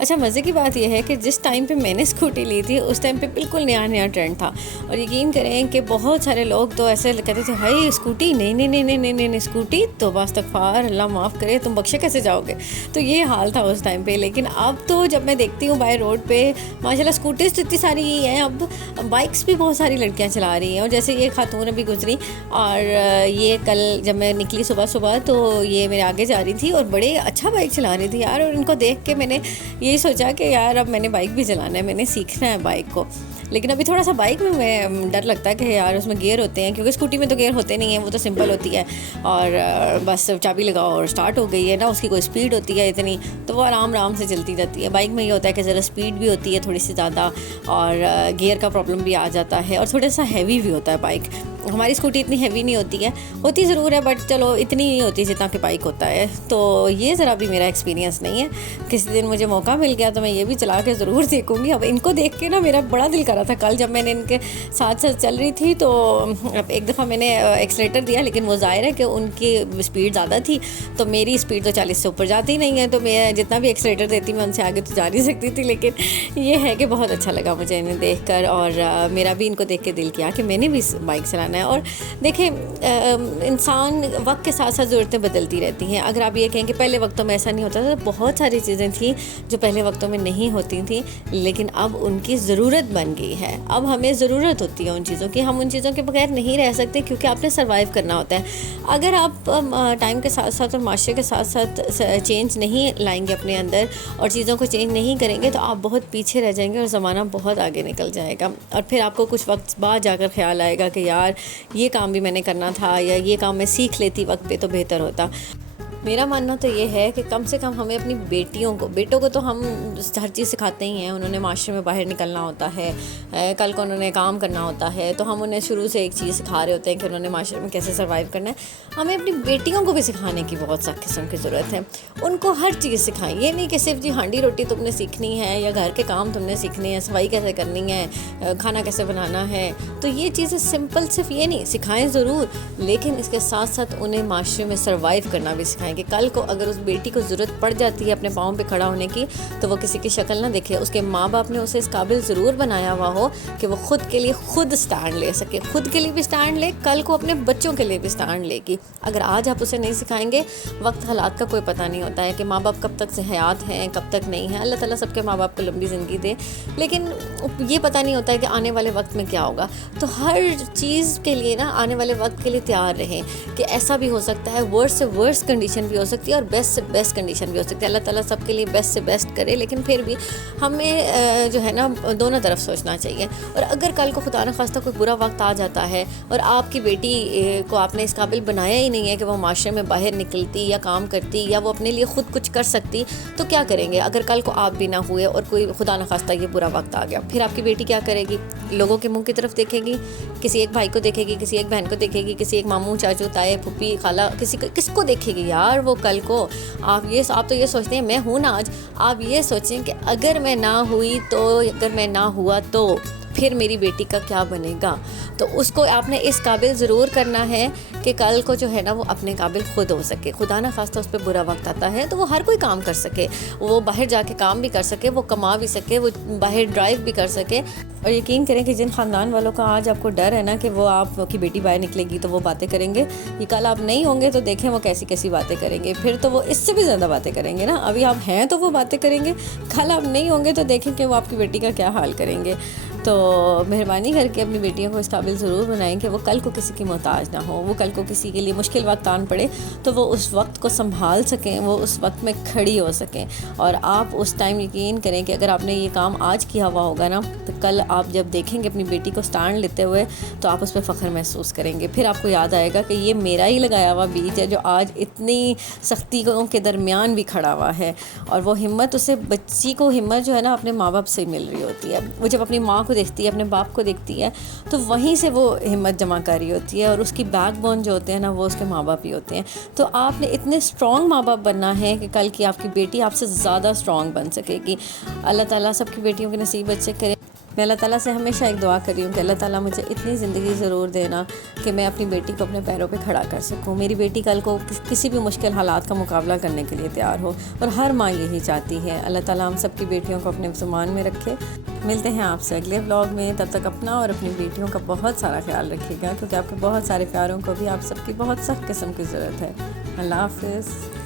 अच्छा, मज़े की बात ये है कि जिस टाइम पे मैंने स्कूटी ली थी उस टाइम पे बिल्कुल नया-नया ट्रेंड था और यकीन करें कि बहुत सारे लोग तो ऐसे कहते थे, हाय स्कूटी नहीं, नहीं, नहीं, नहीं, नहीं, नहीं, नहीं स्कूटी तौबा इस्तगफार, अल्लाह माफ़ करे, तुम बख्शे कैसे जाओगे? तो ये हाल था उस टाइम पे। लेकिन अब तो जब मैं देखती हूँ बाय रोड पे माशाल्लाह स्कूटीज़ तो इतनी सारी ही हैं, अब बाइक्स भी बहुत सारी लड़कियाँ चला रही हैं। और जैसे ये खातून अभी गुज़री और ये कल जब मैं निकली सुबह-सुबह तो ये मेरे आगे जा रही थी और बड़े अच्छा बाइक चला रही थी यार। और इनको देख के मैंने यही सोचा कि यार अब मैंने बाइक भी चलाना है, मैंने सीखना है बाइक को। लेकिन अभी थोड़ा-सा बाइक में मैं डर लगता है कि यार उसमें गियर होते हैं, क्योंकि स्कूटी में तो गियर होते नहीं हैं, वो तो सिंपल होती है और बस चाबी लगाओ और स्टार्ट हो गई है ना, उसकी कोई स्पीड होती है इतनी, तो वो आराम-आराम से चलती रहती है। बाइक में ये होता है कि ज़रा स्पीड भी होती है थोड़ी सी ज़्यादा और गियर का प्रॉब्लम भी आ जाता है और थोड़ा-सा हैवी भी होता है बाइक। हमारी स्कूटी इतनी हैवी नहीं होती है, होती ज़रूर है बट चलो इतनी नहीं होती जितना कि बाइक होता है। तो ये ज़रा भी मेरा एक्सपीरियंस नहीं है। किसी दिन मुझे मौका मिल गया तो मैं ये भी चला के ज़रूर देखूँगी। अब इनको देख के ना मेरा बड़ा दिल कर रहा था, कल जब मैंने इनके साथ-साथ चल रही थी तो अब एक दफ़ा मैंने एक्सेलेरेटर दिया, लेकिन वो ज़ाहिर है कि उनकी स्पीड ज़्यादा थी तो मेरी स्पीड तो 40 से ऊपर जाती नहीं है, तो मैं जितना भी एक्सेलेरेटर देती मैं उनसे आगे तो जा नहीं सकती थी। लेकिन ये है कि बहुत अच्छा लगा मुझे इन्हें देख कर और मेरा भी इनको देख के दिल किया कि मैंने भी बाइक चलाना है। और देखिए इंसान वक्त के साथ साथ ज़रूरतें बदलती रहती हैं। अगर आप ये कहें कि पहले वक्तों में ऐसा नहीं होता था, तो बहुत सारी चीज़ें थी जो पहले वक्तों में नहीं होती थी, लेकिन अब उनकी ज़रूरत बन गई है। अब हमें ज़रूरत होती है उन चीज़ों की, हम उन चीज़ों के बगैर नहीं रह सकते क्योंकि आपने सर्वाइव करना होता है। अगर आप टाइम के साथ साथ और माशरे के साथ साथ चेंज नहीं लाएंगे अपने अंदर और चीज़ों को चेंज नहीं करेंगे तो आप बहुत पीछे रह जाएंगे और ज़माना बहुत आगे निकल जाएगा। और फिर आपको कुछ वक्त बाद जाकर ख्याल आएगा कि यार ये काम भी मैंने करना था या ये काम मैं सीख लेती वक्त पे तो बेहतर होता। मेरा मानना तो ये है कि कम से कम हमें अपनी बेटों को तो हम हर चीज़ सिखाते ही हैं। उन्होंने माशरे में बाहर निकलना होता है, कल को उन्होंने काम करना होता है, तो हम उन्हें शुरू से एक चीज़ सिखा रहे होते हैं कि उन्होंने माशरे में कैसे सर्वाइव करना है। हमें अपनी बेटियों को भी सिखाने की बहुत सख्त किस्म की ज़रूरत है। उनको हर चीज़ सिखाएं, ये नहीं कि सिर्फ जी हांडी रोटी तुमने सीखनी है या घर के काम तुमने सीखने हैं, सफाई कैसे करनी है, खाना कैसे बनाना है। तो ये चीज़ें सिंपल सिर्फ ये नहीं सिखाएं ज़रूर, लेकिन इसके साथ साथ उन्हें माशरे में सर्वाइव करना भी सिखाएं कि कल को अगर उस बेटी को ज़रूरत पड़ जाती है अपने पाँव पे खड़ा होने की तो वो किसी की शक्ल ना देखे, उसके माँ बाप ने उसे इस काबिल ज़रूर बनाया हुआ हो कि वो ख़ुद के लिए खुद स्टैंड ले सके, खुद के लिए भी स्टैंड ले, कल को अपने बच्चों के लिए भी स्टैंड लेगी। अगर आज आप उसे नहीं सिखाएंगे, वक्त हालात का कोई पता नहीं होता है कि माँ बाप कब तक से हयात हैं कब तक नहीं है। अल्लाह ताला सबके माँ बाप को लंबी ज़िंदगी दे, लेकिन ये पता नहीं होता है कि आने वाले वक्त में क्या होगा। तो हर चीज़ के लिए ना आने वाले वक्त के लिए तैयार रहें कि ऐसा भी हो सकता है, वर्स्ट से वर्स्ट कंडीशन भी हो सकती है और बेस्ट से बेस्ट कंडीशन भी हो सकती है। अल्लाह ताला सबके लिए बेस्ट से बेस्ट करे, लेकिन फिर भी हमें जो है ना दोनों तरफ सोचना चाहिए। और अगर कल को खुदा न खास्ता कोई बुरा वक्त आ जाता है और आपकी बेटी को आपने इस काबिल बनाया ही नहीं है कि वो माशरे में बाहर निकलती या काम करती या वो अपने लिए ख़ुद कुछ कर सकती, तो क्या करेंगे? अगर कल को आप भी ना हुए और कोई खुदा न खास्ता ये बुरा वक्त आ गया, फिर आपकी बेटी क्या करेगी? लोगों के मुँह की तरफ देखेगी, किसी एक भाई को देखेगी, किसी एक बहन को देखेगी, किसी एक मामू चाचू ताए फूफी खाला, किसको देखेगी यार वो कल को? आप तो ये सोचते हैं मैं हूँ ना आज, आप ये सोचें कि अगर मैं ना हुई तो, अगर मैं ना हुआ तो फिर मेरी बेटी का क्या बनेगा। तो उसको आपने इस काबिल ज़रूर करना है कि कल को जो है ना वो अपने काबिल ख़ुद हो सके। खुदा ना खास्ता उस पर बुरा वक्त आता है तो वो हर कोई काम कर सके, वो बाहर जाके काम भी कर सके, वो कमा भी सके, वो बाहर ड्राइव भी कर सके। और यकीन करें कि जिन ख़ानदान वालों का आज आपको डर है ना कि वो आपकी बेटी बाहर निकलेगी तो वो बातें करेंगे, ये कल आप नहीं होंगे तो देखें वो कैसी कैसी बातें करेंगे, फिर तो वो इससे भी ज़्यादा बातें करेंगे ना। अभी आप हैं तो वो बातें करेंगे, कल आप नहीं होंगे तो देखें कि वो आपकी बेटी का क्या हाल करेंगे। तो मेहरबानी करके अपनी बेटियों को इस काबिल ज़रूर बनाएं कि वो कल को किसी की मोहताज ना हो, वो कल को किसी के लिए मुश्किल वक्त आन पड़े तो वो उस वक्त को संभाल सकें, वो उस वक्त में खड़ी हो सकें। और आप उस टाइम यकीन करें कि अगर आपने ये काम आज किया हुआ होगा ना तो कल आप जब देखेंगे अपनी बेटी को स्टैंड लेते हुए तो आप उस पर फ़ख्र महसूस करेंगे। फिर आपको याद आएगा कि ये मेरा ही लगाया हुआ बीज है जो आज इतनी सख्तियों के दरमियान भी खड़ा हुआ है। और वो हिम्मत, उसे बच्ची को हिम्मत जो है ना अपने माँ बाप से मिल रही होती है। वो जब अपनी माँ को देखती है, अपने बाप को देखती है, तो वहीं से वो हिम्मत जमा कर रही होती है और उसकी बैकबोन जो होते हैं ना वो उसके माँ बाप ही होते हैं। तो आपने इतने स्ट्रॉन्ग माँ बाप बनना है कि कल की आपकी बेटी आपसे ज़्यादा स्ट्रॉन्ग बन सकेगी। अल्लाह ताला सबकी बेटियों के नसीब अच्छे करे। मैं अल्लाह ताला से हमेशा एक दुआ कर रही हूँ कि अल्लाह ताला मुझे इतनी ज़िंदगी ज़रूर देना कि मैं अपनी बेटी को अपने पैरों पे खड़ा कर सकूँ। मेरी बेटी कल को किसी भी मुश्किल हालात का मुकाबला करने के लिए तैयार हो, और हर माँ यही चाहती है। अल्लाह ताला हम सब की बेटियों को अपने ज़ुबान में रखे। मिलते हैं आपसे अगले व्लॉग में, तब तक अपना और अपनी बेटियों का बहुत सारा ख्याल रखिएगा, क्योंकि आपके बहुत सारे प्यारों को भी आप सबकी बहुत सख्त किस्म की ज़रूरत है। अल्लाह हाफ़िज़।